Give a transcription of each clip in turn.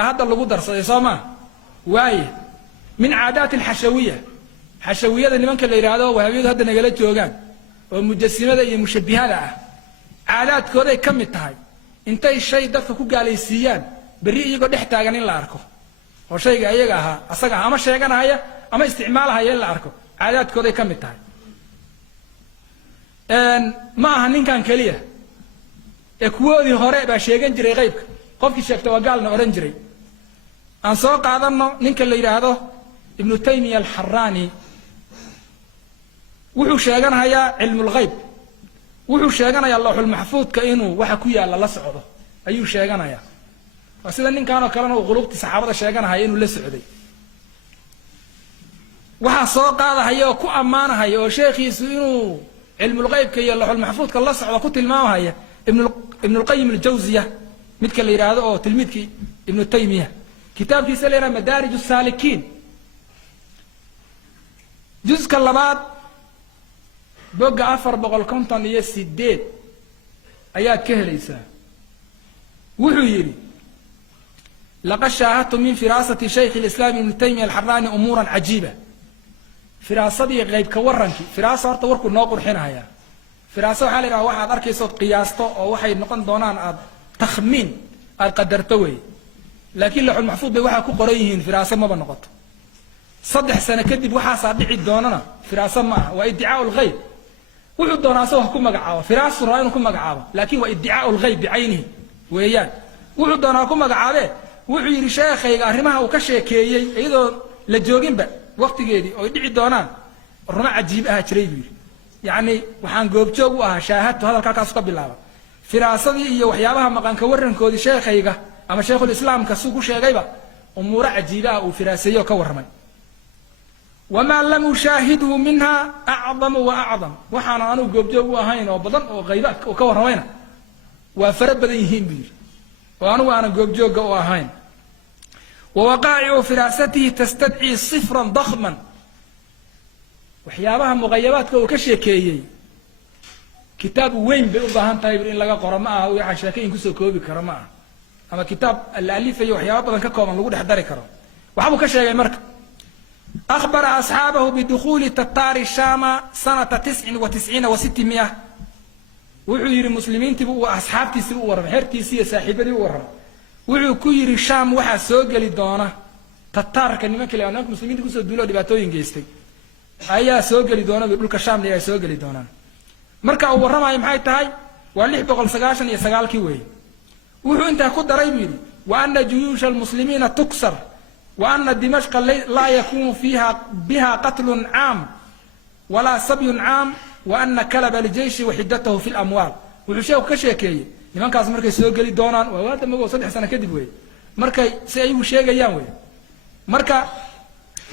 هذا اللي قدر صيصامة واي من عادات الحشوية حشوية اللي ممكن اللي يرادوا وهابيد هذا نقلت جوجان والمجسمة اللي مشبهة لها عادات كذا كم التهاي انت الشيء ده فكوا على السيان بريء يقعد يحتاج عن الأركو وشيء جايجها أصلا أما شيء كان هيا أما استعمالها هي الأركو عادات كذا كم التهاي ان ما هنين كان كليه اكوودي هوري با شيغان جيري قيبك قفكي شيغتا وقالنا اورنجري ان سو قادنو نينكا لا يراهدو ابن تيميه الحراني وحو شيغانايا علم الغيب وحو شيغانايا اللوح المحفوظ كانه waxa ku yaala la socdo ayuu sheeganaya wasida ninkan oo kalena uu qulubti saxaabada sheeganaya inuu la socday waxa soo qaadahaya oo ku amaanahay oo sheekhiisu inuu علم الغيب كي اللوح المحفوظ كالله صعب كنت الماوهية ابن القيم الجوزية مثل اللي يراه تلميذك ابن تيمية كتاب في سلينا مدارج السالكين جزء كلمات بقى أفر بقول كونتان يسديد آيات كهليسا وحيري لقد شاهدت من فراسة شيخ الإسلام ابن تيمية الحراني أمورا عجيبة فراسدي غيب كورنكي فراسة horta warku noo qurxinaya فراسة waxa la yiraahdaa waxa aad arkayso qiyaasto oo waxay noqon doonaan aad takhmiin aad qadarto way laakiin looxul maxfuud bay waxa ku qoran yihiin فراسة ma noqoto saddex sano kadib waxa saa dhici doonana فراسة ma aha waa iddiaa الغيب wuxuu doonaa soo ku magacaabo فراسة raaynu ku magacaabo laakiin waa iddiaa الغيب بعينه weeyaan wuxuu doonaa ku magacaabe wuxuu yiri sheekhayga arrimaha uu ka sheekeeyay iyadoo la jooginba وقتيجي أو يدعي دونان الرمى عجيب جريبي يعني وحن جوبجو وها شاهدت هذا الكاكاس قبل الله فراسدي هي وحيابها مقان كورن كودي شيخ هيجا أما شيخ الإسلام كسوق شيء غيبة أمور عجيبة وفراسية وكورمن وما لم يشاهده منها أعظم وأعظم وحنا أنا جوبجو وهين وبضن وغيبات وكورمين وفرد بديهين بير وأنا جوبجو وهين ووقائع فراسته تستدعي صفرا ضخما وحيابها مغيبات وكشيكيي كتاب وين بأبهان طيب إن لقى قرماء ويحشاكين كسو كوبي كرماء أما كتاب الأليف وحيابات من ككوما نقول حداري كرم وحبو كشيكي مركب أخبر أصحابه بدخول تتار الشام سنة 99 و600 وعير المسلمين تبقوا أصحاب تسيبوا ورم حيرتي سي ساحبة ورم wuxuu ku yiri shaam waxa soo gali doona tatarka nimanka leeyahay muslimiinta ku soo duulo dhibaatooyin geystay ayaa soo gali doona dhulka shaam ay soo gali doonaan marka uu waramayo maxay tahay waa 699 kii weey wuxuu inta ku daray yiri wa anna juyush almuslimiina tuksar wa anna dimashq la yakunu fiha biha qatlun aam wala sabyun aam wa anna kalaba aljaysh wa hiddatuhu fi alamwal wuxuu ka sheekeeyay nimankaas markay soo gali doonaan waa wada mago 3 sano kadib weey markay si ay u sheegayaan weey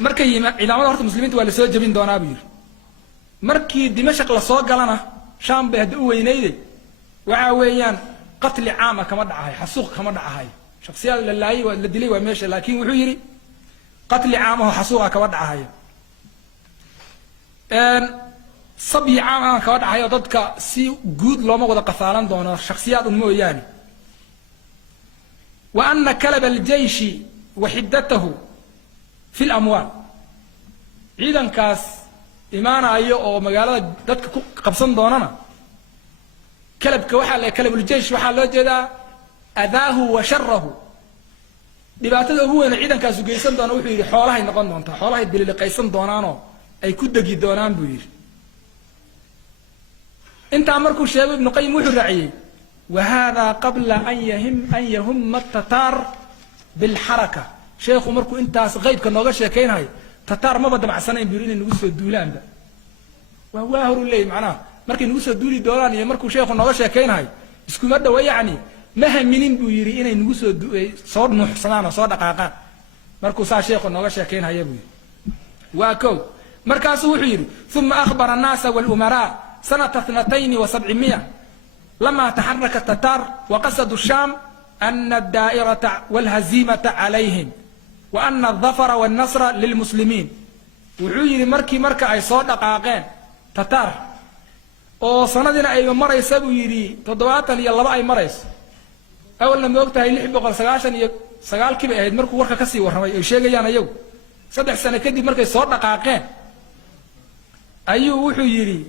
markay ciidamada horta muslimiintu waa la soo jabin doonaa biir markii dimashq la soo galana shaam bay hada u weynayday waxa weeyaan qatl aama kama dhacahay xasuuq kama dhacahay shakhsiyaad la laayay waa la dilay waa meesha laakiin wuxuu yiri qatl aama xasuuqa kama dhacahay صبي عام كواد حياة ضدك سي جود لو ما قد قفالان دونا شخصيات مو يعني وأن كلب الجيش وحدته في الأموال إذا كاس إيمانا أيو أو مقالة ضدك قبصن دوننا كلب كوحل كلب الجيش وحل جدا أذاه وشره دبعته هو أن إذا كاس قيسن دونا وحي حولها ينقن دونتا حولها يدل قيسن دونانو أي كدقي دونان بوير انت امركم شباب ابن قيم وحرعي وهذا قبل ان يهم التتار بالحركه شيخ امركم انت غيب كنوغا شيكين هاي تتار ما بدا مع سنين بيرين انو سو دولان ده وهو لي معناه markay nagu soo duuli doonaan iyo markuu sheekhu nooga sheekaynahay isku mada way yaani ma haminin buu yiri inay nagu soo nuuxsanaan soo dhaqaaqaan markuu saa sheekhu nooga sheekaynahay buu waa kow markaas wuxuu yiri thumma akhbara an-nas wal umara سنة 2,700 لما تحرك التتار وقصدوا الشام أن الدائرة والهزيمة عليهم وأن الظفر والنصر للمسلمين وعير مركي أي صوت دقاقين تتار أو سندنا أي مرة يسابوا يري تضوات اللي يلا بقى أي مرة أول لما وقتها يلحبوا قرصقاشا sagaalkii bay ahayd markuu warka ka sii warramay ay sheegayaan ayagu 3 sano kadib markay soo dhaqaaqeen ayuu wuxuu yidhi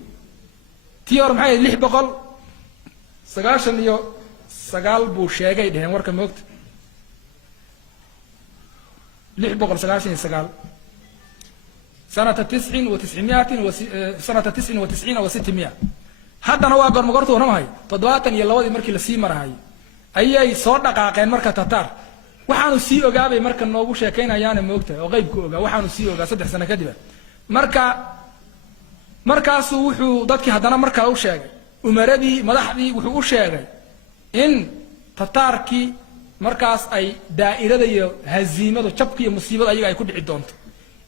tii hore maxay 699 buu sheegay dheheen warka moogta 699 سنة 99 و600 haddana waa goor magortu waramahay 72 markii la sii marahay ayay soo dhaqaaqeen marka Tatar waxaanu sii ogaabay marka noogu sheekaynayaan moogta oo qaybku ogaa waxaanu sii ogaa 3 sano kadib markaasuu wuxuu dadkii haddana markaa u sheegay umaradii madaxdii wuxuu u sheegay in Tatarkii markaas ay daa'irada iyo haziimada jabka iyo musiibada ayaga ay ku dhici doonto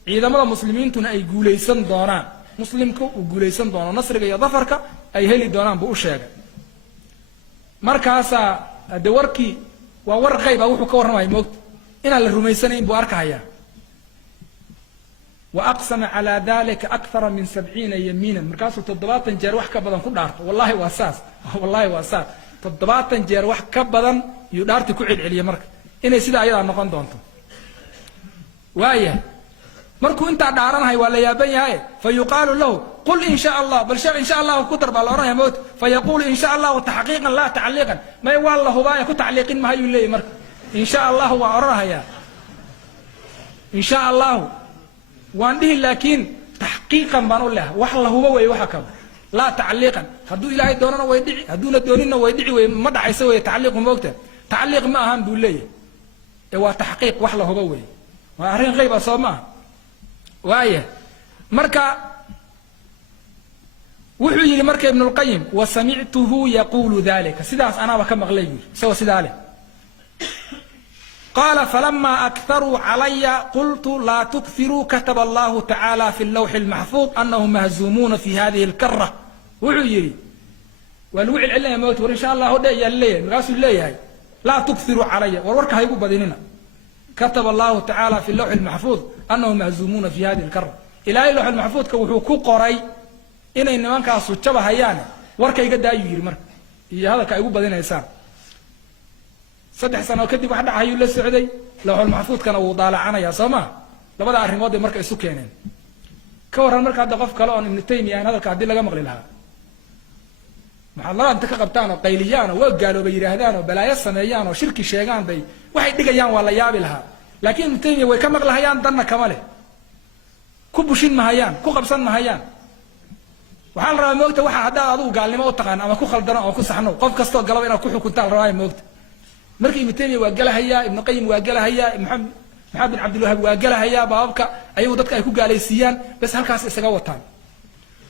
ciidamada muslimiintuna ay guuleysan doonaan muslimku uu guuleysan doono nasriga iyo dhafarka ay heli doonaan buu u sheegay markaasa de warkii waa war qayb ah wuxuu ka warramay moogta inaan la rumaysanayn buu arkaya wa aqsama ala dhalika akthara min 70 yamina markaasuu 70 jeer wax ka badan ku dhaarto wallahi waa saas 70 jeer wax ka badan iyo dhaarti ku celceliya marka inay sida ayada noqon doonto waaya markuu inta dhaaranahay waa la yaaban yahay fayuqaalu lahu qul in sha Allah bal sha in sha Allah ku darba la oranaya mood fayaqulu in sha Allah tahqiqan la ta'liqan ma wallahu baa ku ta'liqin ma hayu leey marka in sha Allah wa oranaya in sha Allah waan dhihi laakiin tahqiqan baan u leeyahay wax la hubo way waxa kale la ta'liqan haduu ilaahay doonana way dhici haduuna doonina way dhici way ma dhaxayso way ta'liq moogta ta'liq ma ahan buu leeyahay ee waa tahqiq wax la hubo way waa arrin qayb ah Soomaa وايه مركا وحي مركا ابن القيم وسمعته يقول ذلك سداس انا وكمغلي سوى سداله قال فلما اكثروا علي قلت لا تكثروا كتب الله تعالى في اللوح المحفوظ انهم مهزومون في هذه الكره وحي والوعي العلم موت وان شاء الله هدى الليل راسل الليل لا تكثروا علي ورورك هيبو بديننا كتب الله تعالى في اللوح المحفوظ أنهم مهزومون في هذه الكرة إلى اللوح المحفوظ كوحو قري إن إنما كاسو تشبه هيانا وركا يقد أيوه مرك هذا كأيوه بدين إنسان 3 سنة وكدي واحد عيول السعودي لوح المحفوظ كان وضالع عنا يا سما لبدا عرفين وادي مرك السكينين كور المرك هذا قف كلام ابن تيمية هذا كعدي لقى مغلي لها محلات أنت كقبتان وقيليان وقالوا بيرهدان وبلايا سنيان وشركي شيغان بي waxay dhigayaan waa la yaabi lahaa laakiin intee way ka maqlayaan danna kamale ku bushin mahayaan ku qabsan mahayaan waxa la rabaa moogta waxa hadaa adigu gaalnimo u taqaan ama ku khaldano oo ku saxno qof kasto galaba inaad ku xukuntaan rabaa moogta markii imtee waa galahaya ibn qayyim waa galahaya maxamed bin abdul wahhab waa galahaya baabka ayuu dadka ay ku gaalaysiiyaan bas halkaas isaga wataan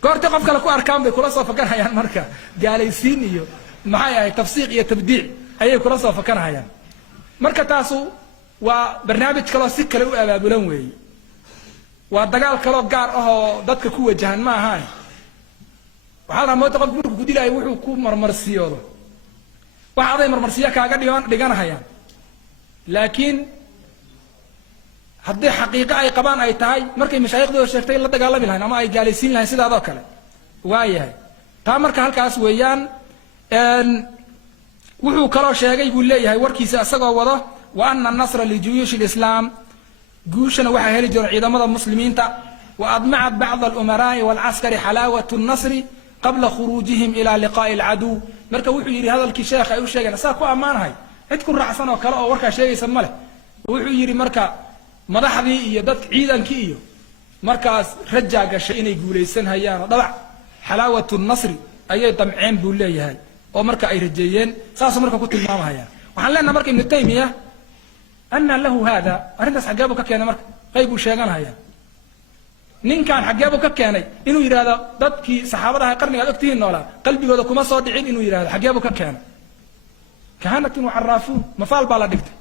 goorta qof kale ku arkaan bay kula soo fakarayaan marka gaalaysiin iyo maxay ay tafsiiq iyo tabdiic ayay kula soo fakarayaan marka taasu waa barnaamij kale si kale u abaabulan weey waa dagaal kale gaar ah oo dadka ku wajahan ma ahaan waxa la moodo qofku ku dilay wuxuu ku marmarsiyoodo waxa ay marmarsiya kaaga dhiganayaan laakiin haddii xaqiiqo ay qabaan ay tahay markay mashaayikhdooda sheegtay la dagaalami lahayn ama ay gaalaysiin lahayn sidaadoo kale waayahay taa marka halkaas weeyaan wuxuu kaloo sheegay buu leeyahay warkiisa asagoo wado wa anna an-nasra li juyush al-islam guushana waxa heli jiro ciidamada muslimiinta wa adma'a ba'd al-umara'i wal-askari halawatu an-nasr qabla khurujihim ila liqa'i al-adu marka wuxuu yiri hadalkii sheekh ay u sheegeen asaa ku amaanahay cid ku raacsan oo kale oo warka sheegaysan male wuxuu yiri marka madaxdii iyo dadka ciidankii iyo markaas rajaa gashay inay guuleysan hayaan dhabac halawatu an-nasr ayay damceen buu leeyahay oo marka ay rajeeyeen saas marka ku tilmaamahayaan waxaan leenahay marka ibn taymiya anna lahu hada arintaas xageebu ka keenay marka qaybu sheeganaya ninkan xageebu ka keenay inuu yiraahdo dadkii saxaabada qarniga ogtiin noola qalbigooda kuma soo dhicin inuu yiraahdo xageebu ka keenay kahanatu mu'arrafu mafaal bala dhigtay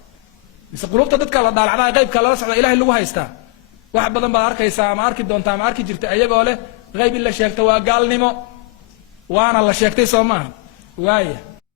is qulubta dadka la daalacday qaybka la socda ilaahay lagu haystaa wax badan baa arkaysa ama arki doonta ama arki jirta ayagoo leh qayb illa sheegta waa gaalnimo waana la sheegtay Soomaa وايه